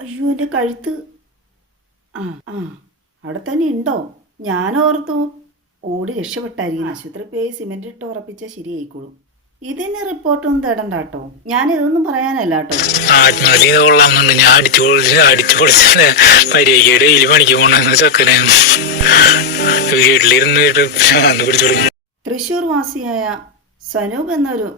അയ്യോ, എൻ്റെ കഴുത്ത്. ആ ആ അവിടെ തന്നെ ഉണ്ടോ? ഞാൻ ഓർത്തു ഓടി രക്ഷപ്പെട്ടായിരിക്കും. ആശുപത്രി പോയി സിമെന്റ് ഇട്ട് ഉറപ്പിച്ചാൽ ശരിയായിക്കോളും. ഇതിന് റിപ്പോർട്ടൊന്നും തേടണ്ട കേട്ടോ. ഞാൻ ഇതൊന്നും പറയാനല്ല കേട്ടോ. ആത്മഹത്യ കൊള്ളാമെന്നുണ്ട്. ഞാൻ അടിച്ചു പൊളിച്ച് പരീക്ഷ ഡെയിലി പണിക്ക് പോണെന്ന് ചക്കനെ വീട്ടിലിരുന്നിട്ട് പിടിച്ചു. തൃശ്ശൂർ വാസിയായ സനൂപ് എന്നൊരു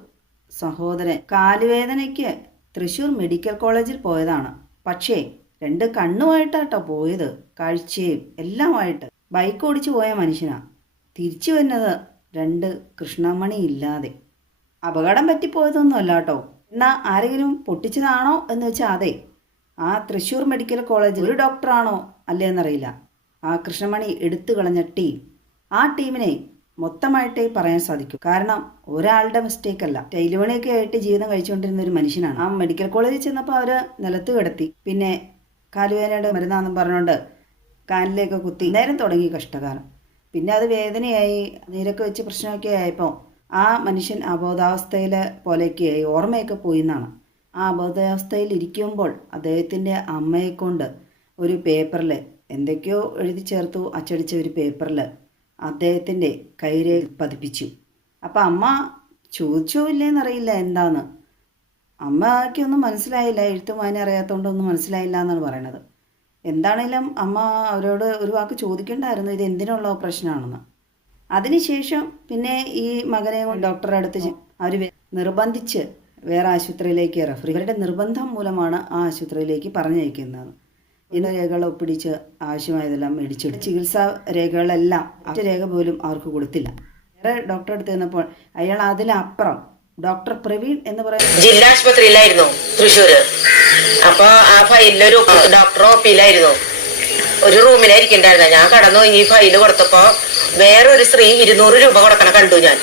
സഹോദരൻ കാലുവേദനയ്ക്ക് തൃശ്ശൂർ മെഡിക്കൽ കോളേജിൽ പോയതാണ്. പക്ഷേ 2 കണ്ണുമായിട്ടാട്ടോ പോയത്. കാഴ്ചയും എല്ലാമായിട്ട് ബൈക്ക് ഓടിച്ചു പോയ മനുഷ്യനാ. തിരിച്ചു വരുന്നത് 2 കൃഷ്ണമണി ഇല്ലാതെ. അപകടം പറ്റിപ്പോയതൊന്നുമല്ല കേട്ടോ. എന്നാൽ ആരെങ്കിലും പൊട്ടിച്ചതാണോ എന്ന് വെച്ചാൽ അതെ. ആ തൃശ്ശൂർ മെഡിക്കൽ കോളേജിൽ ഒരു ഡോക്ടറാണോ അല്ലേന്നറിയില്ല, ആ കൃഷ്ണമണി എടുത്തു കളഞ്ഞ ടീം, ആ ടീമിനെ മൊത്തമായിട്ടേ പറയാൻ സാധിക്കും. കാരണം ഒരാളുടെ മിസ്റ്റേക്ക് അല്ല. ടൈലുപണിയൊക്കെ ആയിട്ട് ജീവിതം കഴിച്ചുകൊണ്ടിരുന്ന ഒരു മനുഷ്യനാണ്. ആ മെഡിക്കൽ കോളേജിൽ ചെന്നപ്പോൾ അവർ നിലത്ത് കിടത്തി. പിന്നെ കാലുവേദനയുടെ മരുന്നാണെന്നും പറഞ്ഞുകൊണ്ട് കാലിലേക്ക് കുത്തി. നേരം തുടങ്ങി കഷ്ടകാലം. പിന്നെ അത് വേദനയായി, നീരൊക്കെ വെച്ച് പ്രശ്നമൊക്കെ ആയപ്പോൾ ആ മനുഷ്യൻ അബോധാവസ്ഥയിൽ പോലെയൊക്കെയായി, ഓർമ്മയൊക്കെ പോയി എന്നാണ്. ആ അബോധാവസ്ഥയിൽ ഇരിക്കുമ്പോൾ അദ്ദേഹത്തിൻ്റെ അമ്മയെക്കൊണ്ട് ഒരു പേപ്പറിൽ എന്തൊക്കെയോ എഴുതി ചേർത്തു. അച്ചടിച്ച ഒരു പേപ്പറിൽ അദ്ദേഹത്തിൻ്റെ കൈരേഖ പതിപ്പിച്ചു. അപ്പം അമ്മ ചോദിച്ചോ ഇല്ലേന്നറിയില്ല എന്താന്ന്. അമ്മയ്ക്കൊന്നും മനസ്സിലായില്ല. എഴുത്തും വായന അറിയാത്തതുകൊണ്ടൊന്നും മനസ്സിലായില്ല എന്നാണ് പറയണത്. എന്താണേലും അമ്മ അവരോട് ഒരു വാക്ക് ചോദിക്കേണ്ടായിരുന്നു, ഇത് എന്തിനുള്ള ഓപ്പറേഷനാണെന്ന്. അതിനുശേഷം പിന്നെ ഈ മകനെ ഡോക്ടറെ അടുത്ത് അവർ നിർബന്ധിച്ച് വേറെ ആശുപത്രിയിലേക്ക് റെഫർ. ഇവരുടെ നിർബന്ധം മൂലമാണ് ആ ആശുപത്രിയിലേക്ക് പറഞ്ഞയക്കുന്നത്. ഇന്ന രേഖകൾ ഒപ്പിടിച്ച് ആവശ്യമായതെല്ലാം മേടിച്ചെടുത്തു. ചികിത്സാ രേഖകളെല്ലാം രേഖ പോലും അവർക്ക് കൊടുത്തില്ല. വേറെ ഡോക്ടറെ അടുത്ത് ചെന്നപ്പോൾ അയാൾ അതിലപ്പുറം ഡോക്ടർ പ്രവീൺ എന്ന് പറയുന്ന ജില്ലാ ആശുപത്രിയിലായിരുന്നു തൃശ്ശൂര്. അപ്പൊ ആ ഫയലിലൊരു ഡോക്ടർ ഒപ്പിയിലായിരുന്നു. ഒരു റൂമിലായിരിക്കണ്ടായിരുന്ന. ഞാൻ കടന്നു ഈ ഫയല് കൊടുത്തപ്പോ വേറെ ഒരു സ്ത്രീ 200 രൂപ കൊടുക്കണ കണ്ടു ഞാൻ.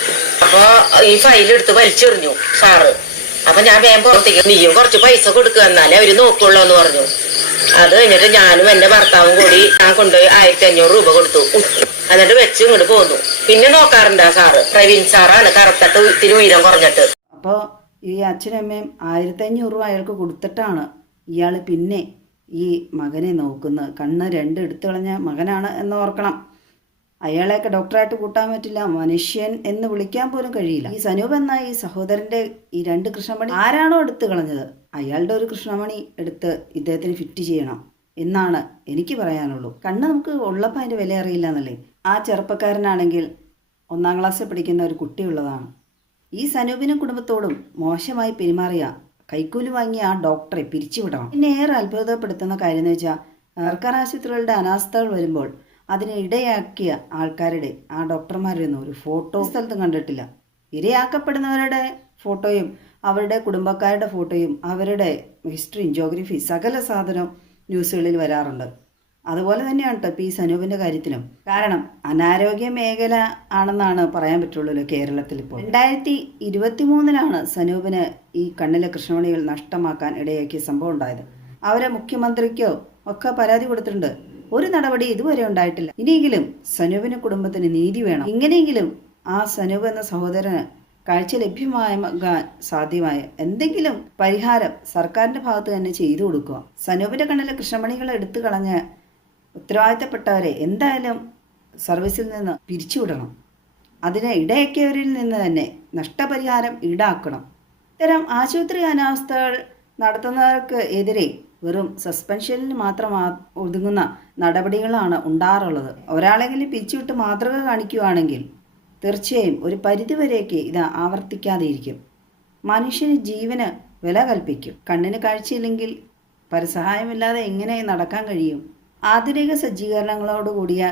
അപ്പൊ ഈ ഫയൽ എടുത്ത് വലിച്ചെറിഞ്ഞു സാറ്. അപ്പൊ ഞാൻ വേഗം പുറത്തേക്ക്, നീയും കുറച്ച് പൈസ കൊടുക്കുക എന്നാലേ അവര് നോക്കുള്ളൂ എന്ന് പറഞ്ഞു. അത് കഴിഞ്ഞിട്ട് ഞാനും എന്റെ ഭർത്താവും കൂടി ഞാൻ കൊണ്ടുപോയി 1500 രൂപ കൊടുത്തു. എന്നിട്ട് വെച്ച് ഇങ്ങോട്ട് പോന്നു. പിന്നെ നോക്കാറുണ്ട് സാറ്. പ്രവീൺ സാറാണ്. കറുത്തിട്ട് ഇത്തിരി ഉയരം കുറഞ്ഞിട്ട്. അപ്പോൾ ഈ അച്ഛനും അമ്മയും 1500 രൂപ അയാൾക്ക് കൊടുത്തിട്ടാണ് ഇയാൾ പിന്നെ ഈ മകനെ നോക്കുന്നത്. കണ്ണ് 2 എടുത്തു കളഞ്ഞ മകനാണ് എന്ന് ഓർക്കണം. അയാളെയൊക്കെ ഡോക്ടറായിട്ട് കൂട്ടാൻ പറ്റില്ല, മനുഷ്യൻ എന്ന് വിളിക്കാൻ പോലും കഴിയില്ല. ഈ സനൂപ് എന്ന ഈ സഹോദരൻ്റെ ഈ 2 കൃഷ്ണമണി ആരാണോ എടുത്തു കളഞ്ഞത്, അയാളുടെ ഒരു കൃഷ്ണമണി എടുത്ത് ഇദ്ദേഹത്തിന് ഫിറ്റ് ചെയ്യണം എന്നാണ് എനിക്ക് പറയാനുള്ളൂ. കണ്ണ് നമുക്ക് ഉള്ളപ്പോൾ അതിൻ്റെ വില അറിയില്ല എന്നല്ലേ. ആ ചെറുപ്പക്കാരനാണെങ്കിൽ 1ാം ക്ലാസ്സിൽ പഠിക്കുന്ന ഒരു കുട്ടിയുള്ളതാണ്. ഈ സനൂപിനും കുടുംബത്തോടും മോശമായി പെരുമാറിയ, കൈക്കൂലി വാങ്ങിയ ആ ഡോക്ടറെ പിരിച്ചുവിടണം. പിന്നെ ഏറെ അത്ഭുതപ്പെടുത്തുന്ന കാര്യം എന്ന് വെച്ചാൽ സർക്കാർ ആശുപത്രികളുടെ അനാസ്ഥകൾ വരുമ്പോൾ അതിനെ ഇടയാക്കിയ ആൾക്കാരുടെ, ആ ഡോക്ടർമാരൊന്നും ഒരു ഫോട്ടോ സ്ഥലത്തും കണ്ടിട്ടില്ല. ഇരയാക്കപ്പെടുന്നവരുടെ ഫോട്ടോയും അവരുടെ കുടുംബക്കാരുടെ ഫോട്ടോയും അവരുടെ ഹിസ്റ്ററിയും ജോഗ്രഫി സകല സാധനവും ന്യൂസുകളിൽ വരാറുണ്ട്. അതുപോലെ തന്നെയാണ് കേട്ടോ ഇപ്പോൾ ഈ സനൂപിൻ്റെ കാര്യത്തിലും. കാരണം അനാരോഗ്യ മേഖല ആണെന്നാണ് പറയാൻ പറ്റുള്ളൂ കേരളത്തിൽ. ഇപ്പോൾ 2023 സനൂപിന് ഈ കണ്ണിലെ കൃഷ്ണമണികൾ നഷ്ടമാക്കാൻ ഇടയാക്കിയ സംഭവം ഉണ്ടായത്. അവരെ മുഖ്യമന്ത്രിക്കോ ഒക്കെ പരാതി കൊടുത്തിട്ടുണ്ട്. ഒരു നടപടി ഇതുവരെ ഉണ്ടായിട്ടില്ല. ഇനിയെങ്കിലും സനൂപിന് കുടുംബത്തിന് നീതി വേണം. ഇങ്ങനെയെങ്കിലും ആ സനൂപ് എന്ന സഹോദരന് കാഴ്ച ലഭ്യമാകാൻ സാധ്യമായ എന്തെങ്കിലും പരിഹാരം സർക്കാരിൻ്റെ ഭാഗത്ത് തന്നെ ചെയ്തു കൊടുക്കുക. സനൂപിൻ്റെ കണ്ണിലെ കൃഷ്ണമണികൾ എടുത്തു കളഞ്ഞ് ഉത്തരവാദിത്തപ്പെട്ടവരെ എന്തായാലും സർവീസിൽ നിന്ന് പിരിച്ചുവിടണം. അതിനെ ഇടയാക്കിയവരിൽ നിന്ന് തന്നെ നഷ്ടപരിഹാരം ഈടാക്കണം. ഇത്തരം ആശുപത്രി അനാസ്ഥകൾ നടത്തുന്നവർക്ക് എതിരെ വെറും സസ്പെൻഷനിൽ മാത്രം ഒതുങ്ങുന്ന നടപടികളാണ് ഉണ്ടാറുള്ളത്. ഒരാളെങ്കിലും പിരിച്ചുവിട്ട് മാതൃക കാണിക്കുകയാണെങ്കിൽ തീർച്ചയായും ഒരു പരിധിവരെയൊക്കെ ഇത് ആവർത്തിക്കാതെയിരിക്കും. മനുഷ്യന് ജീവന് വില കൽപ്പിക്കും. കണ്ണിന് കാഴ്ചയില്ലെങ്കിൽ പരസഹായമില്ലാതെ എങ്ങനെ നടക്കാൻ കഴിയും? ആധുനിക സജ്ജീകരണങ്ങളോടുകൂടിയ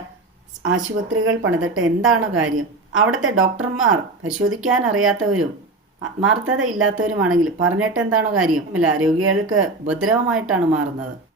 ആശുപത്രികൾ പണിതിട്ട് എന്താണ് കാര്യം? അവിടുത്തെ ഡോക്ടർമാർ പരിശോധിക്കാൻ അറിയാത്തവരും ആത്മാർത്ഥത ഇല്ലാത്തവരുമാണെങ്കിൽ പറഞ്ഞിട്ട് എന്താണ് കാര്യം? രോഗികൾക്ക് ഉപദ്രവമായിട്ടാണ് മാറുന്നത്.